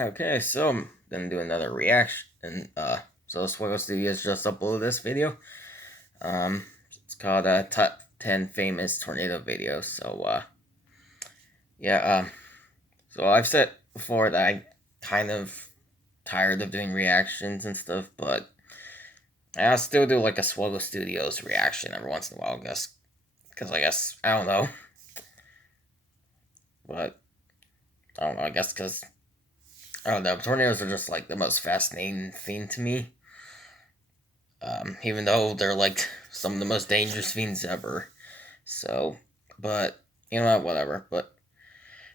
Okay, so I'm gonna do another reaction. So Swegle Studios just uploaded this video. It's called Top 10 Famous Tornado Videos. Yeah. So I've said before that I'm kind of tired of doing reactions and stuff, but I'll still do like a Swegle Studios reaction every once in a while, I guess. Because I don't know. But, I don't know, I guess because, I don't know, tornadoes are just like the most fascinating thing to me. Even though they're like some of the most dangerous things ever. So, but, you know what, whatever. But,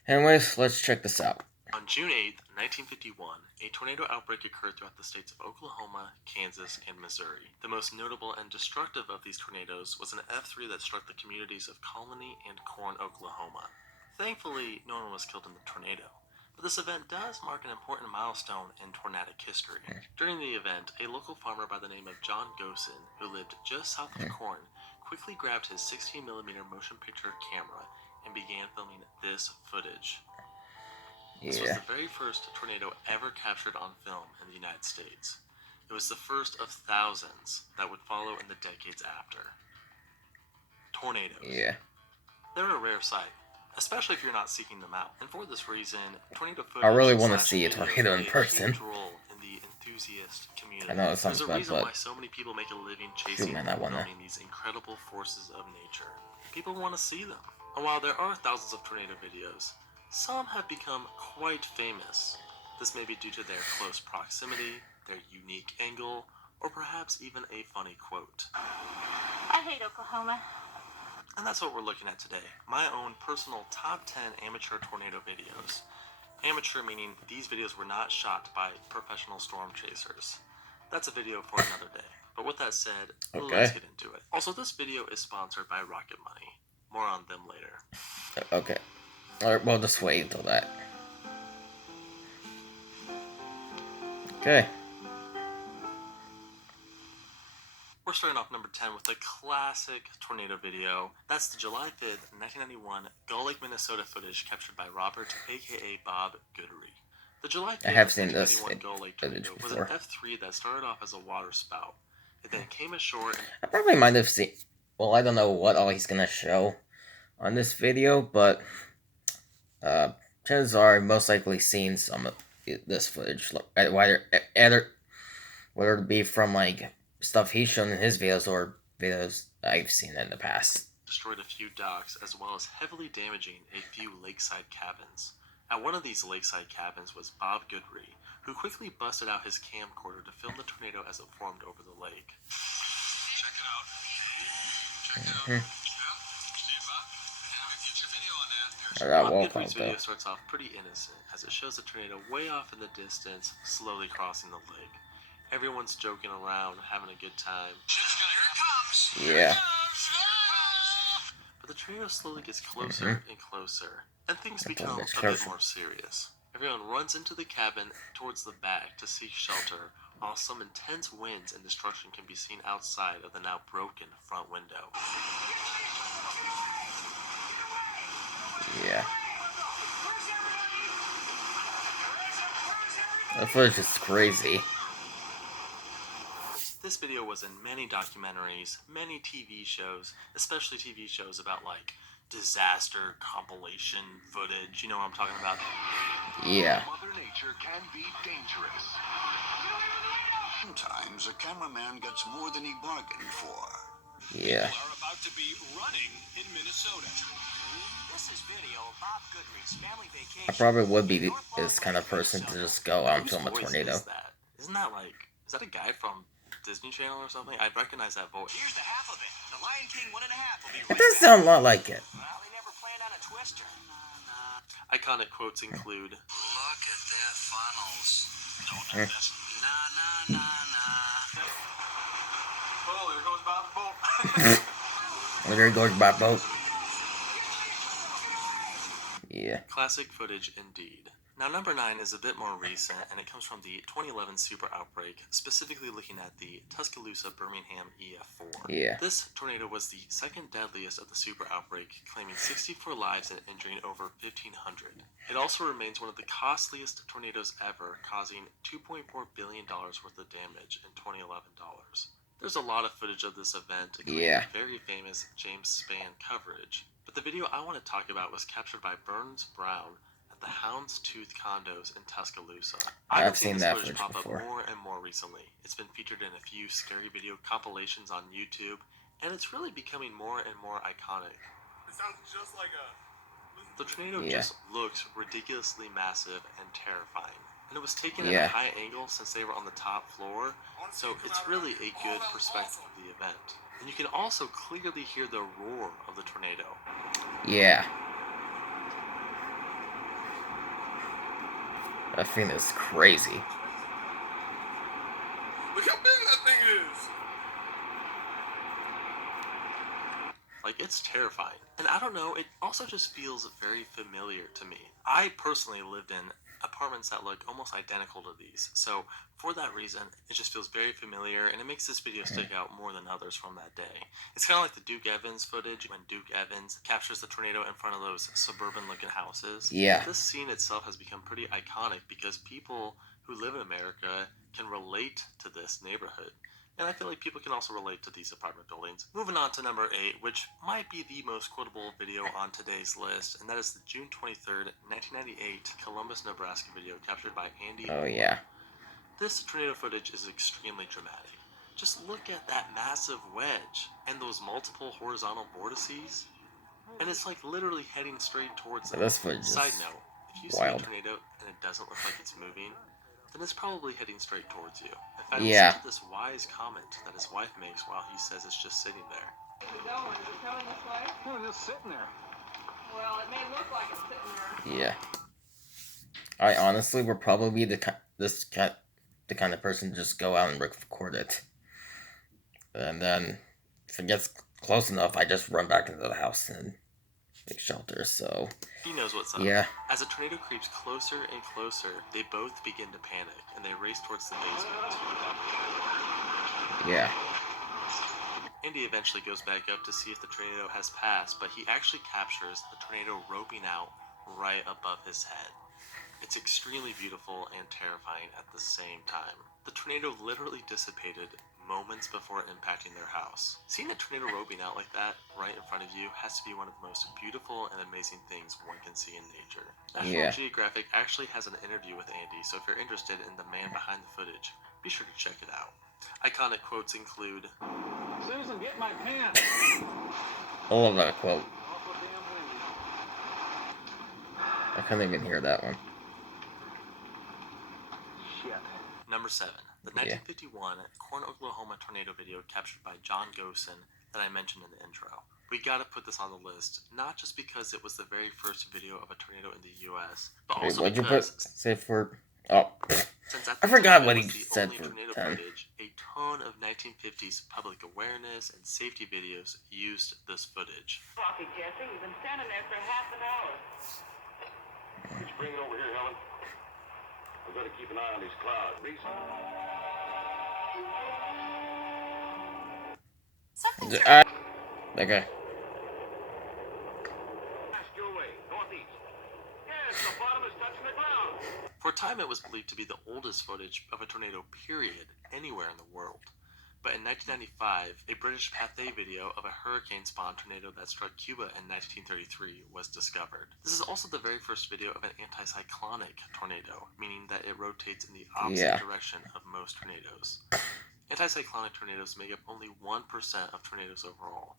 anyways, let's check this out. On June 8, 1951, a tornado outbreak occurred throughout the states of Oklahoma, Kansas, and Missouri. The most notable and destructive of these tornadoes was an F3 that struck the communities of Colony and Corn, Oklahoma. Thankfully, no one was killed in the tornado, but this event does mark an important milestone in tornadic history. During the event, a local farmer by the name of John Gosen, who lived just south of Corn, quickly grabbed his 16mm motion picture camera and began filming this footage. This was the very first tornado ever captured on film in the United States. It was the first of thousands that would follow in the decades after. Tornadoes. Yeah. They're a rare sight, especially if you're not seeking them out. And for this reason, tornado footage I really want to see a tornado in person. Huge role in the enthusiast community. I know it sounds There's a bad, reason but why so many people make a living chasing and filming these incredible forces of nature. People want to see them. And while there are thousands of tornado videos, some have become quite famous. This may be due to their close proximity, their unique angle, or perhaps even a funny quote. I hate Oklahoma. And that's what we're looking at today. My own personal top 10 amateur tornado videos. Amateur meaning these videos were not shot by professional storm chasers. That's a video for another day. But with that said, let's get into it. Also, this video is sponsored by Rocket Money. More on them later. Okay. Alright, well, just wait until that. Okay. We're starting off number 10 with a classic tornado video. That's the July 5th, 1991 Gull Lake, Minnesota footage captured by Robert, aka Bob Goodery. The July 5th, I have seen this Gull Lake tornado was an F3 that started off as a water spout. It then came ashore and... I probably might have seen... Well, I don't know what all he's gonna show on this video, but... chances are I've most likely seen some of this footage. Whether it be from, like, stuff he's shown in his videos or videos I've seen in the past. Destroyed a few docks as well as heavily damaging a few lakeside cabins. At one of these lakeside cabins was Bob Goodery, who quickly busted out his camcorder to film the tornado as it formed over the lake. Check it out. Check it out. See it, Bob? Get your video on that. Bob Goodery's video starts off pretty innocent as it shows the tornado way off in the distance, slowly crossing the lake. Everyone's joking around, having a good time. Yeah. But the tornado slowly gets closer and closer, and things become a bit more serious. Everyone runs into the cabin towards the back to seek shelter, while some intense winds and destruction can be seen outside of the now broken front window. Yeah. That footage is crazy. This video was in many documentaries, many TV shows, especially TV shows about, like, disaster compilation footage. You know what I'm talking about? Yeah. Mother Nature can be dangerous. Sometimes a cameraman gets more than he bargained for. Yeah. People are about to be running in Minnesota. This is video of Bob Goodery's family vacation. I probably would be this kind of person to just go out and film a tornado. Isn't that like, is that a guy from Disney Channel or something? I recognize that voice. Here's the half of it. The Lion King 1.5 will be It does sound a lot like it. Well, they never planned on a twister. Iconic quotes include, Look at their funnels. No, not this. Nah. oh, there goes Bob's boat. There goes my boat. Yeah. Classic footage indeed. Now, number 9 is a bit more recent, and it comes from the 2011 super outbreak, specifically looking at the Tuscaloosa Birmingham EF4. Yeah. This tornado was the second deadliest of the super outbreak, claiming 64 lives and injuring over 1,500. It also remains one of the costliest tornadoes ever, causing $2.4 billion worth of damage in 2011 dollars. There's a lot of footage of this event, including very famous James Spann coverage. But the video I want to talk about was captured by Burns Brown at the Houndstooth condos in Tuscaloosa. I've been seeing this footage pop up more and more recently. It's been featured in a few scary video compilations on YouTube, and it's really becoming more and more iconic. It sounds just like a... The tornado just looks ridiculously massive and terrifying. And it was taken at a high angle since they were on the top floor, so it's really a good perspective of the event. And you can also clearly hear the roar of the tornado. Yeah. That thing is crazy. Look how big that thing is! Like, it's terrifying. And I don't know, it also just feels very familiar to me. I personally lived in apartments that look almost identical to these, so for that reason, it just feels very familiar, and it makes this video stick out more than others from that day. It's kind of like the Duke Evans footage when Duke Evans captures the tornado in front of those suburban-looking houses. Yeah. This scene itself has become pretty iconic because people who live in America can relate to this neighborhood. And I feel like people can also relate to these apartment buildings. Moving on to number 8, which might be the most quotable video on today's list, and that is the June 23rd, 1998 Columbus, Nebraska video captured by Andy. Oh, yeah. This tornado footage is extremely dramatic. Just look at that massive wedge and those multiple horizontal vortices. And it's like literally heading straight towards them. This footage is Side note, if you see a tornado and it doesn't look like it's moving, then it's probably heading straight towards you. In fact, listen to this wise comment that his wife makes while he says it's just sitting there. Is it going? Is it going this way? No, it's just sitting there. Well, it may look like it's sitting there. Yeah. I honestly would probably be the kind of person to just go out and record it. And then, if it gets close enough, I just run back into the house and make shelter, so... He knows what's up. Yeah. As the tornado creeps closer and closer, they both begin to panic, and they race towards the basement. Yeah. Andy eventually goes back up to see if the tornado has passed, but he actually captures the tornado roping out right above his head. It's extremely beautiful and terrifying at the same time. The tornado literally dissipated moments before impacting their house. Seeing a tornado roping out like that right in front of you has to be one of the most beautiful and amazing things one can see in nature. National Geographic actually has an interview with Andy, so if you're interested in the man behind the footage, be sure to check it out. Iconic quotes include, Susan, get my pants! I love that quote. I couldn't even hear that one. Number 7, the 1951 Corn, Oklahoma tornado video captured by John Gosen that I mentioned in the intro. We gotta put this on the list, not just because it was the very first video of a tornado in the US, but also what'd because... you put? Say for... Oh. Since at I the forgot time what it he was the said only for tornado 10. footage, a ton of 1950s public awareness and safety videos used this footage. Coffee, Jesse. We've been standing there for half an hour. Could you bring it over here, Helen? We've got to keep an eye on these clouds. Reason? Okay. Ask your way. Northeast. Yes, the bottom is touching the ground. For a time, it was believed to be the oldest footage of a tornado, period, anywhere in the world. But in 1995, a British Pathé video of a hurricane-spawned tornado that struck Cuba in 1933 was discovered. This is also the very first video of an anticyclonic tornado, meaning that it rotates in the opposite direction of most tornadoes. Anticyclonic tornadoes make up only 1% of tornadoes overall.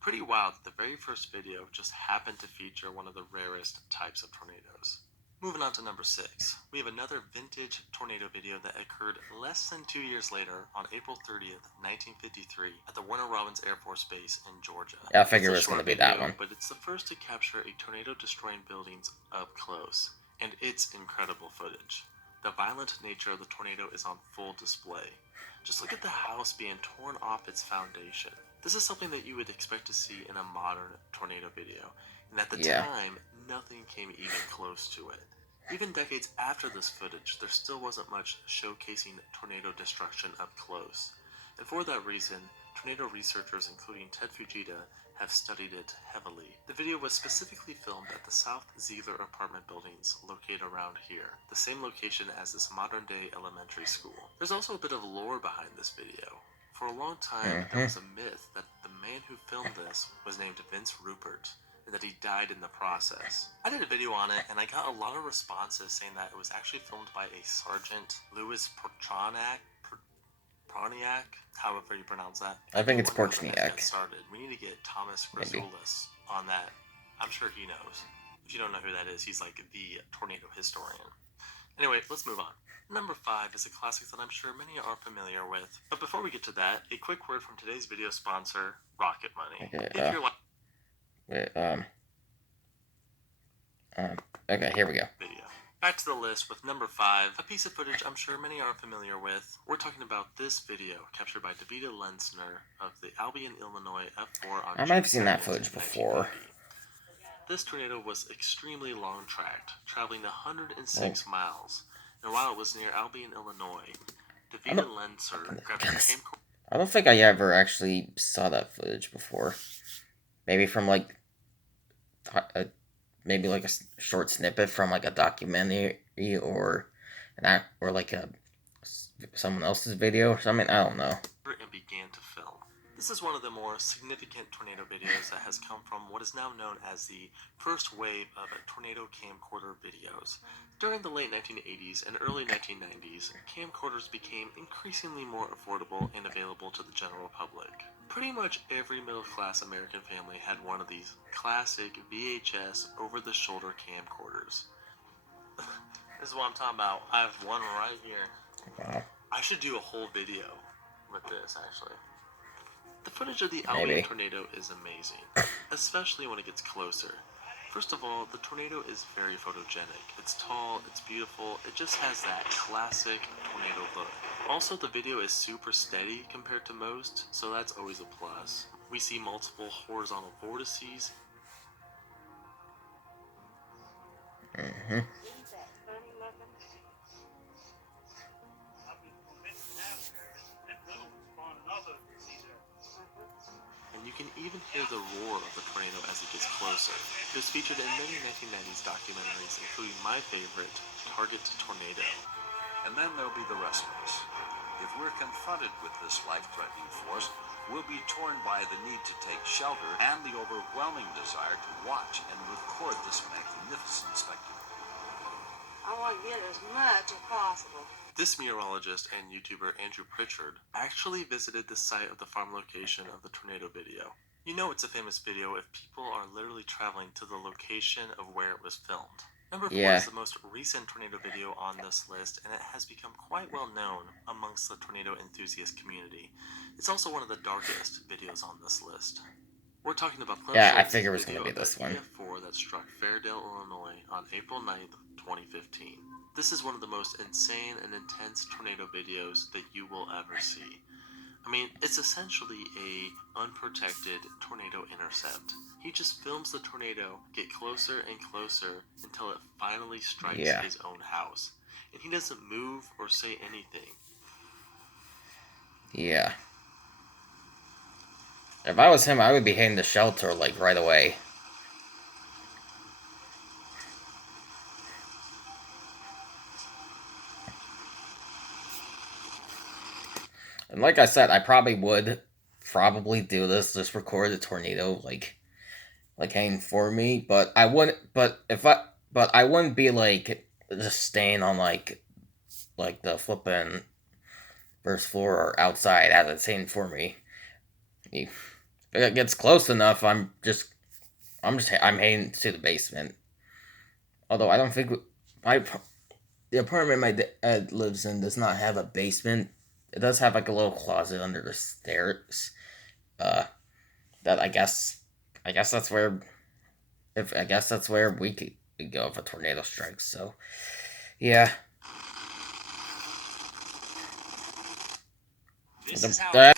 Pretty wild that the very first video just happened to feature one of the rarest types of tornadoes. Moving on to number 6, we have another vintage tornado video that occurred less than 2 years later on April 30th, 1953 at the Warner Robins Air Force Base in Georgia. Yeah, I figured it was going to be that one. But it's the first to capture a tornado destroying buildings up close, and it's incredible footage. The violent nature of the tornado is on full display. Just look at the house being torn off its foundation. This is something that you would expect to see in a modern tornado video, and at the time, nothing came even close to it. Even decades after this footage, there still wasn't much showcasing tornado destruction up close. And for that reason, tornado researchers including Ted Fujita have studied it heavily. The video was specifically filmed at the South Ziegler apartment buildings located around here, the same location as this modern-day elementary school. There's also a bit of lore behind this video. For a long time, there was a myth that the man who filmed this was named Vince Rupert, and that he died in the process. I did a video on it, and I got a lot of responses saying that it was actually filmed by a Sergeant Louis Proniak, however you pronounce that. I think it's wonder when that Porchniak. got started. We need to get Thomas Rasulis on that. I'm sure he knows. If you don't know who that is, he's like the tornado historian. Anyway, let's move on. Number 5 is a classic that I'm sure many are familiar with. But before we get to that, a quick word from today's video sponsor, Rocket Money. Okay, If you're okay, here we go. video. Back to the list with number 5, a piece of footage I'm sure many are familiar with. We're talking about this video captured by Davida Lenzner of the Albion, Illinois F4 on I might have seen that June 7th, footage before. 1990. This tornado was extremely long-tracked, traveling 106 miles, and while it was near Albion, Illinois, Davida Lenzner grabbed a camcorder. I don't think I ever actually saw that footage before. Maybe from like maybe like a short snippet from like a documentary or like someone else's video or something. I don't know. And began to film. This is one of the more significant tornado videos that has come from what is now known as the first wave of tornado camcorder videos. During the late 1980s and early 1990s, camcorders became increasingly more affordable and available to the general public. Pretty much every middle-class American family had one of these classic VHS over-the-shoulder camcorders. This is what I'm talking about. I have one right here. Wow. I should do a whole video with this, actually. The footage of the Albion tornado is amazing, especially when it gets closer. First of all, the tornado is very photogenic. It's tall, it's beautiful, it just has that classic tornado look. Also, the video is super steady compared to most, so that's always a plus. We see multiple horizontal vortices. And you can even hear the roar of the tornado as it gets closer. It was featured in many 1990s documentaries, including my favorite, Target Tornado. And then there'll be the rest of us. If we're confronted with this life-threatening force, we'll be torn by the need to take shelter and the overwhelming desire to watch and record this magnificent spectacle. I want to get as much as possible. This meteorologist and YouTuber Andrew Pritchard actually visited the site of the farm location of the tornado video. You know it's a famous video if people are literally traveling to the location of where it was filmed. Number 4 is the most recent tornado video on this list, and it has become quite well known amongst the tornado enthusiast community. It's also one of the darkest videos on this list. We're talking about I figured it was going to be this one. EF4 that struck Fairdale, Illinois on April 9th, 2015. This is one of the most insane and intense tornado videos that you will ever see. I mean, it's essentially a unprotected tornado intercept. He just films the tornado get closer and closer until it finally strikes his own house. And he doesn't move or say anything. Yeah. If I was him, I would be heading to shelter, like, right away. And like I said, I probably would do this, just record the tornado, like heading for me, but I wouldn't, but I wouldn't be, like, just staying on, like the flippin' first floor or outside as it's heading for me. If it gets close enough, I'm heading to the basement. Although I don't think the apartment my dad lives in does not have a basement. It does have like a little closet under the stairs. That I guess that's where we could go if a tornado strikes. So, yeah. This is how.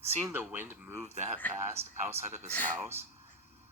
Seeing the wind move that fast outside of his house,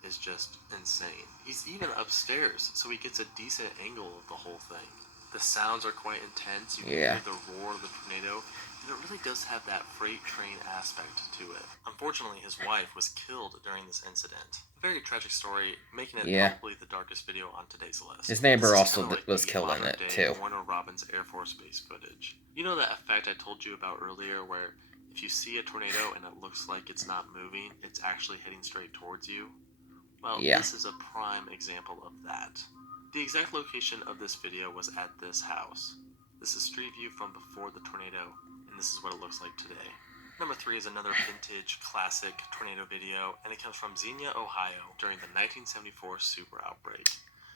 is just insane. He's even upstairs, so he gets a decent angle of the whole thing. The sounds are quite intense. You can hear the roar of the tornado, and it really does have that freight train aspect to it. Unfortunately, his wife was killed during this incident. A very tragic story, making it probably the darkest video on today's list. His neighbor also like was killed in it, too. Warner Robins Air Force Base footage. You know that effect I told you about earlier where if you see a tornado and it looks like it's not moving, it's actually heading straight towards you? Well, this is a prime example of that. The exact location of this video was at this house. This is street view from before the tornado, and this is what it looks like today. Number 3 is another vintage, classic tornado video, and it comes from Xenia, Ohio, during the 1974 super outbreak.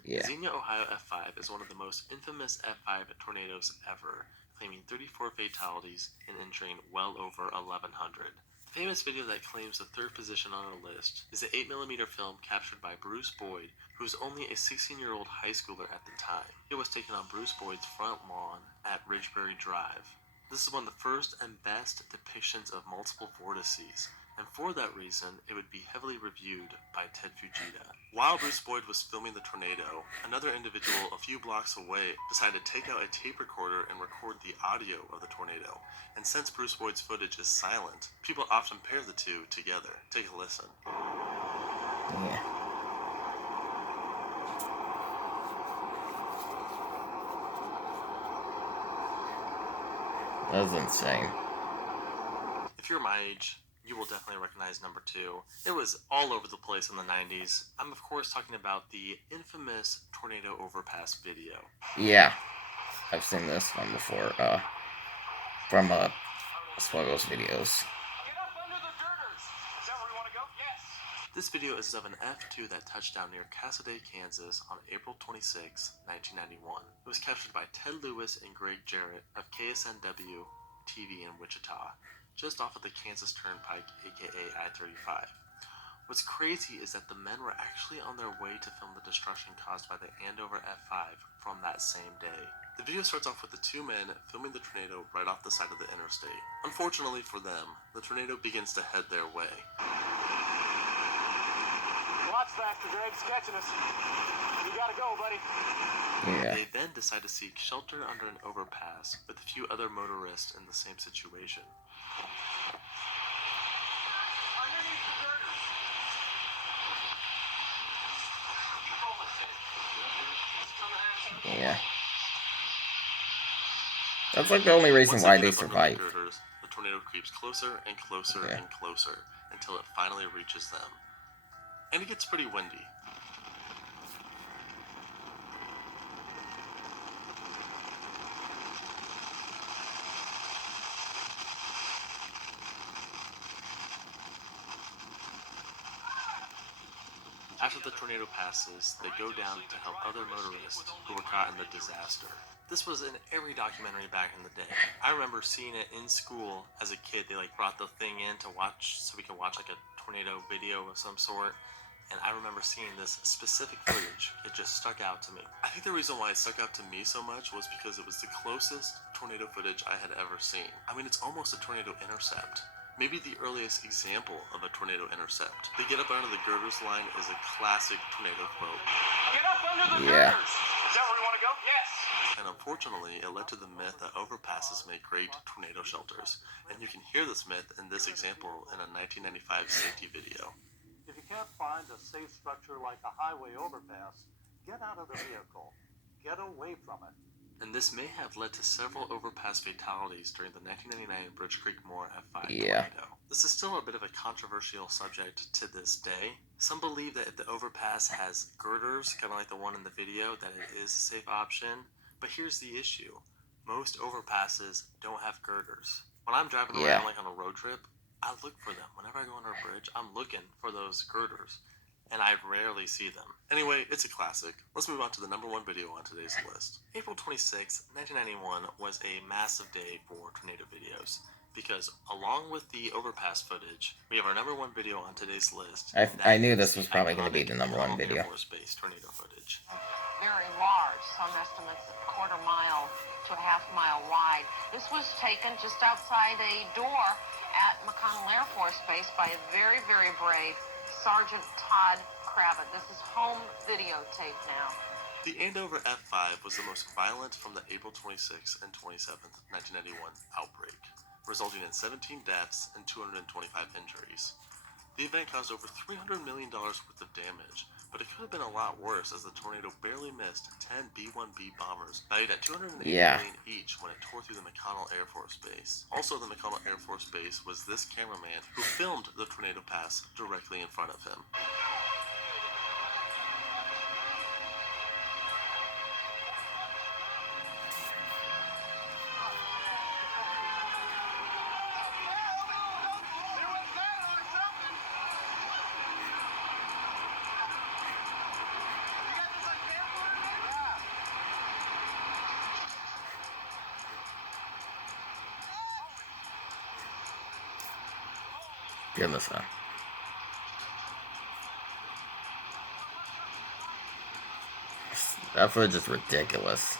The Xenia, Ohio F5 is one of the most infamous F5 tornadoes ever, claiming 34 fatalities and injuring well over 1,100. The famous video that claims the 3rd position on our list is the 8mm film captured by Bruce Boyd, who was only a 16-year-old high schooler at the time. It was taken on Bruce Boyd's front lawn at Ridgebury Drive. This is one of the first and best depictions of multiple vortices, and for that reason, it would be heavily reviewed by Ted Fujita. While Bruce Boyd was filming the tornado, another individual a few blocks away decided to take out a tape recorder and record the audio of the tornado. And since Bruce Boyd's footage is silent, people often pair the two together. Take a listen. That was insane. If you're my age, you will definitely recognize number 2. It was all over the place in the 90s. I'm of course talking about the infamous tornado overpass video. Yeah, I've seen this one before, from, Swegle's videos. This video is of an F2 that touched down near Cassaday, Kansas on April 26, 1991. It was captured by Ted Lewis and Greg Jarrett of KSNW TV in Wichita, just off of the Kansas Turnpike, aka I-35. What's crazy is that the men were actually on their way to film the destruction caused by the Andover F5 from that same day. The video starts off with the 2 men filming the tornado right off the side of the interstate. Unfortunately for them, the tornado begins to head their way. Lots faster, Greg. Catching us. You gotta go, buddy. They then decide to seek shelter under an overpass with a few other motorists in the same situation. That's like the only reason why they survived. The tornado creeps closer and closer and closer until it finally reaches them. And it gets pretty windy. After the tornado passes, they go down to help other motorists who were caught in the disaster. This was in every documentary back in the day. I remember seeing it in school as a kid. They brought the thing in to watch, so we could watch a tornado video of some sort. And I remember seeing this specific footage. It just stuck out to me. I think the reason why it stuck out to me so much was because it was the closest tornado footage I had ever seen. I mean, it's almost a tornado intercept. Maybe the earliest example of a tornado intercept. The get up under the girders line is a classic tornado quote. Get up under the girders! Is that where we want to go? Yes! And unfortunately, it led to the myth that overpasses make great tornado shelters. And you can hear this myth in this example in a 1995 safety video. If you can't find a safe structure like a highway overpass, get out of the vehicle. Get away from it. And this may have led to several overpass fatalities during the 1999 Bridge Creek Moore F5 tornado. This is still a bit of a controversial subject to this day. Some believe that if the overpass has girders, kind of like the one in the video, that it is a safe option. But here's the issue. Most overpasses don't have girders. When I'm driving around on a road trip, I look for them. Whenever I go under a bridge, I'm looking for those girders. And I rarely see them. Anyway, it's a classic. Let's move on to the number 1 video on today's list. April 26, 1991 was a massive day for tornado videos. Because along with the overpass footage, we have our number 1 video on today's list. I knew this was probably going to be the number 1 video. Air Force Base tornado footage. Very large, some estimates a quarter mile to a half mile wide. This was taken just outside a door at McConnell Air Force Base by a very, very brave Sergeant Todd Cravat. This is home videotape now. The Andover F5 was the most violent from the April 26th and 27th, 1991 outbreak, resulting in 17 deaths and 225 injuries. The event caused over $300 million worth of damage, but it could have been a lot worse as the tornado barely missed 10 B-1B bombers valued at $280 million each when it tore through the McConnell Air Force Base. Also, the McConnell Air Force Base was this cameraman who filmed the tornado pass directly in front of him. Goodness, huh? That footage is ridiculous.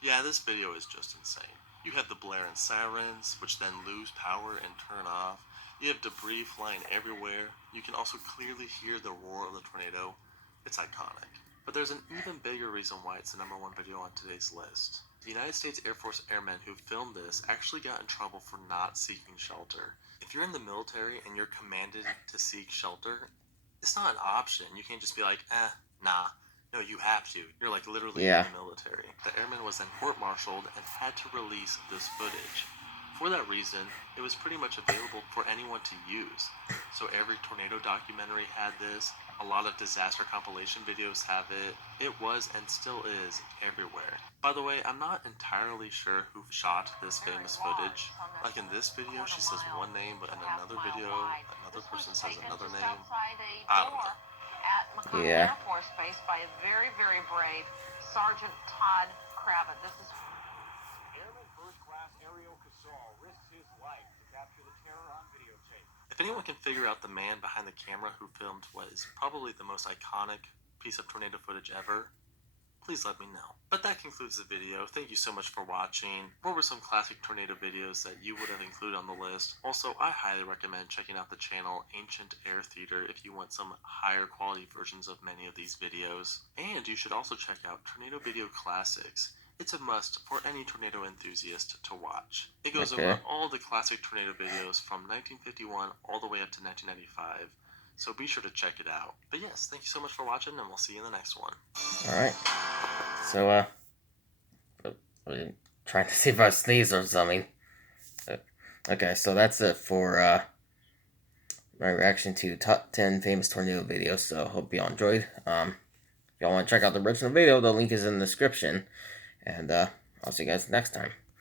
Yeah, this video is just insane. You have the blaring sirens, which then lose power and turn off. You have debris flying everywhere. You can also clearly hear the roar of the tornado. It's iconic. But there's an even bigger reason why it's the #1 video on today's list. The United States Air Force airmen who filmed this actually got in trouble for not seeking shelter. If you're in the military and you're commanded to seek shelter, it's not an option. You can't just be like, nah. No, you have to. You're like literally in the military. The airman was then court-martialed and had to release this footage. For that reason, it was pretty much available for anyone to use. So every tornado documentary had this. A lot of disaster compilation videos have it. It was and still is everywhere. By the way, I'm not entirely sure who shot this famous footage. Like in this video, she says one name, but in another video, another person says another name. I don't know. At McConnell Air Force Base by a very, very brave Sergeant Todd Cravat. This is Airman First Class Ariel Casal risks his life to capture the terror on videotape. If anyone can figure out the man behind the camera who filmed what is probably the most iconic piece of tornado footage ever, please let me know. But that concludes the video. Thank you so much for watching. What were some classic tornado videos that you would have included on the list? Also, I highly recommend checking out the channel Ancient Air Theater if you want some higher quality versions of many of these videos. And you should also check out Tornado Video Classics. It's a must for any tornado enthusiast to watch. It goes over all the classic tornado videos from 1951 all the way up to 1995. So be sure to check it out. But yes, thank you so much for watching, and we'll see you in the next one. Alright. So, I'm trying to see if I sneeze or something. Okay, so that's it for, my reaction to top 10 famous tornado videos, so hope y'all enjoyed. If y'all want to check out the original video, the link is in the description, and, I'll see you guys next time.